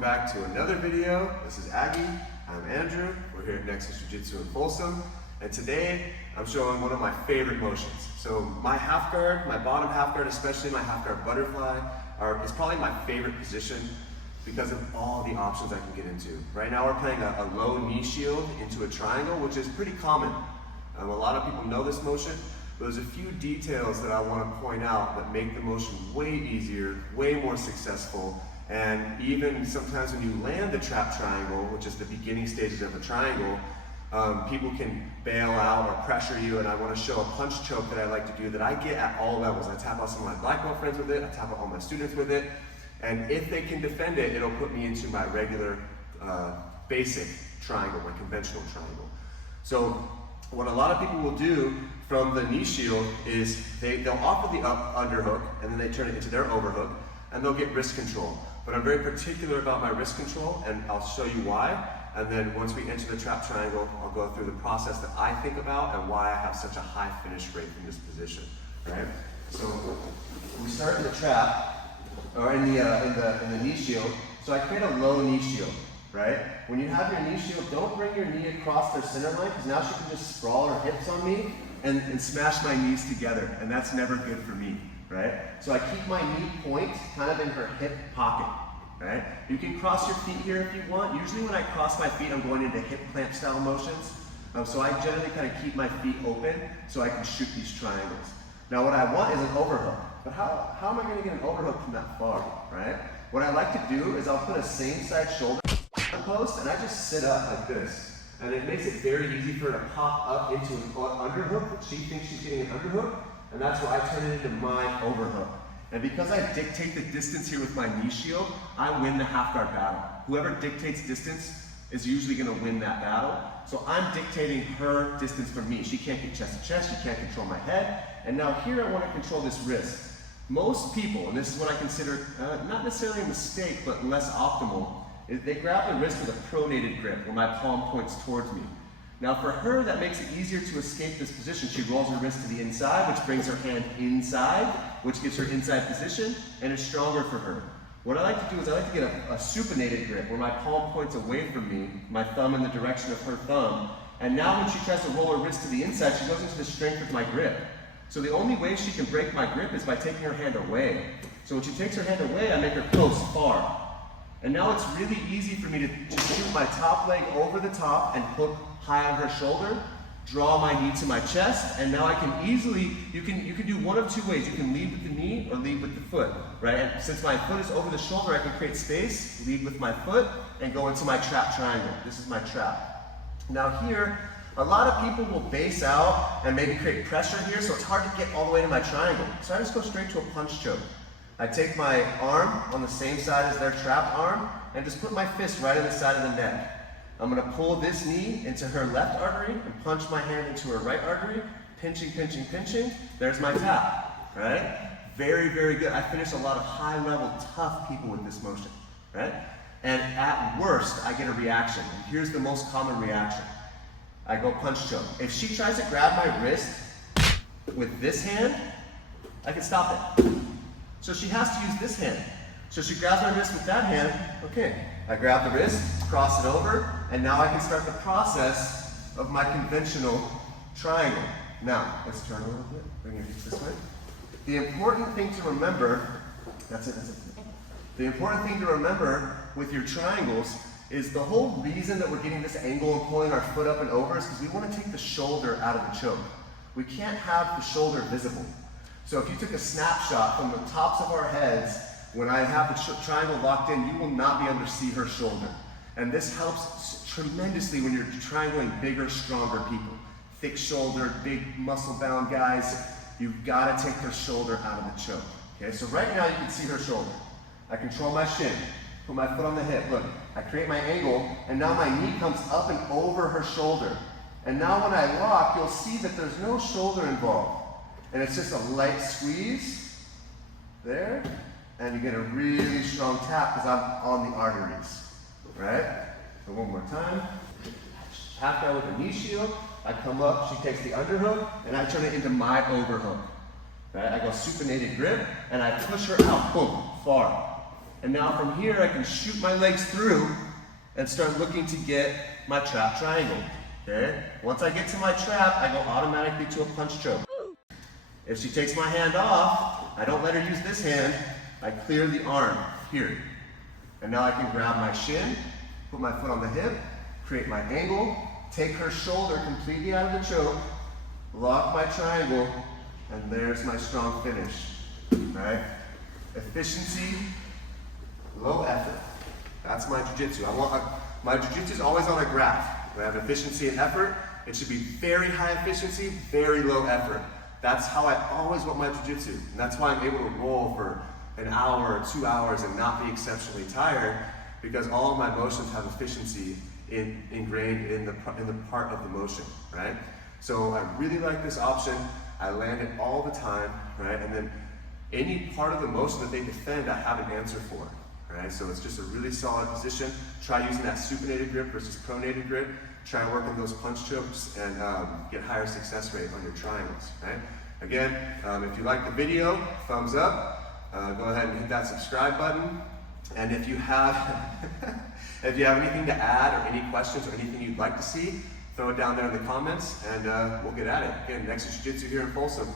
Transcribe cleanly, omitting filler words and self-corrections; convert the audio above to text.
welcome back to another video. This is Aggie, I'm Andrew. We're here at Nexus Jiu-Jitsu in Folsom, and today I'm showing one of my favorite motions. So my half guard, my bottom half guard, especially my half guard butterfly, is probably my favorite position because of all the options I can get into. Right now we're playing a low knee shield into a triangle, which is pretty common. A lot of people know this motion, but there's a few details that I want to point out that make the motion way easier, way more successful, and even sometimes when you land the trap triangle, which is the beginning stages of a triangle, people can bail out or pressure you, and I want to show a punch choke that I like to do that I get at all levels. I tap out some of my black belt friends with it, I tap out all my students with it, and if they can defend it, it'll put me into my regular basic triangle, my conventional triangle. So what a lot of people will do from the knee shield is they'll offer the underhook and then they turn it into their overhook and they'll get wrist control. But I'm very particular about my wrist control, and I'll show you why. And then once we enter the trap triangle, I'll go through the process that I think about and why I have such a high finish rate in this position. Right? So we start in the trap, or in the knee shield. So I create a low knee shield. Right? When you have your knee shield, don't bring your knee across their center line, because now she can just sprawl her hips on me and smash my knees together, and that's never good for me. Right? So I keep my knee point kind of in her hip pocket. Right? You can cross your feet here if you want. Usually when I cross my feet, I'm going into hip clamp style motions. So I generally kind of keep my feet open so I can shoot these triangles. Now what I want is an overhook. But how am I going to get an overhook from that far? Right? What I like to do is I'll put a same side shoulder post and I just sit up like this. And it makes it very easy for her to pop up into an underhook. She thinks she's getting an underhook. And that's where I turn it into my overhook. And because I dictate the distance here with my knee shield, I win the half guard battle. Whoever dictates distance is usually going to win that battle. So I'm dictating her distance from me. She can't get chest to chest, she can't control my head. And now here I want to control this wrist. Most people, and this is what I consider not necessarily a mistake, but less optimal, is they grab the wrist with a pronated grip where my palm points towards me. Now for her, that makes it easier to escape this position. She rolls her wrist to the inside, which brings her hand inside, which gives her inside position, and is stronger for her. What I like to do is I like to get a supinated grip where my palm points away from me, my thumb in the direction of her thumb, and now when she tries to roll her wrist to the inside, she goes into the strength of my grip. So the only way she can break my grip is by taking her hand away. So when she takes her hand away, I make her close, far. And now it's really easy for me to just shoot my top leg over the top and hook high on her shoulder, draw my knee to my chest, and now I can easily, you can do one of two ways. You can lead with the knee or lead with the foot, right? And since my foot is over the shoulder, I can create space, lead with my foot, and go into my trap triangle. This is my trap. Now here, a lot of people will base out and maybe create pressure here, so it's hard to get all the way to my triangle. So I just go straight to a punch choke. I take my arm on the same side as their trap arm and just put my fist right in the side of the neck. I'm going to pull this knee into her left artery and punch my hand into her right artery, pinching, pinching, pinching. There's my tap, right? Very, very good. I finish a lot of high-level, tough people with this motion, right? And at worst, I get a reaction. And here's the most common reaction. I go punch choke. If she tries to grab my wrist with this hand, I can stop it. So she has to use this hand. So she grabs my wrist with that hand, okay. I grab the wrist, cross it over, and now I can start the process of my conventional triangle. Now, let's turn a little bit, bring your hips this way. The important thing to remember, that's it. The important thing to remember with your triangles is the whole reason that we're getting this angle and pulling our foot up and over is because we want to take the shoulder out of the choke. We can't have the shoulder visible. So if you took a snapshot from the tops of our heads, when I have the triangle locked in, you will not be able to see her shoulder. And this helps tremendously when you're triangling bigger, stronger people. Thick shouldered, big muscle-bound guys, you've got to take their shoulder out of the choke. Okay, so right now you can see her shoulder. I control my shin, put my foot on the hip. Look, I create my angle, and now my knee comes up and over her shoulder. And now when I lock, you'll see that there's no shoulder involved. And it's just a light squeeze, there, and you get a really strong tap because I'm on the arteries, right? So one more time. Half guard with a knee shield. I come up, she takes the underhook, and I turn it into my overhook. Right? I go supinated grip, and I push her out, boom, far. And now from here, I can shoot my legs through and start looking to get my trap triangle, okay? Once I get to my trap, I go automatically to a punch choke. If she takes my hand off, I don't let her use this hand, I clear the arm here. And now I can grab my shin, put my foot on the hip, create my angle, take her shoulder completely out of the choke, lock my triangle, and there's my strong finish, right? Efficiency, low effort. That's my jiu-jitsu. My jiu-jitsu is always on a graph. We have efficiency and effort. It should be very high efficiency, very low effort. That's how I always want my jiu-jitsu. And that's why I'm able to roll for an hour or 2 hours and not be exceptionally tired, because all of my motions have efficiency ingrained in the part of the motion, right? So I really like this option. I land it all the time, right? And then any part of the motion that they defend, I have an answer for, right? So it's just a really solid position. Try using that supinated grip versus pronated grip. Try working those punch chokes and get higher success rate on your triangles, right? Again, if you like the video, thumbs up. Go ahead and hit that subscribe button. And if you have anything to add or any questions or anything you'd like to see, throw it down there in the comments and we'll get at it. Again, Nexus Jiu-Jitsu here in Folsom.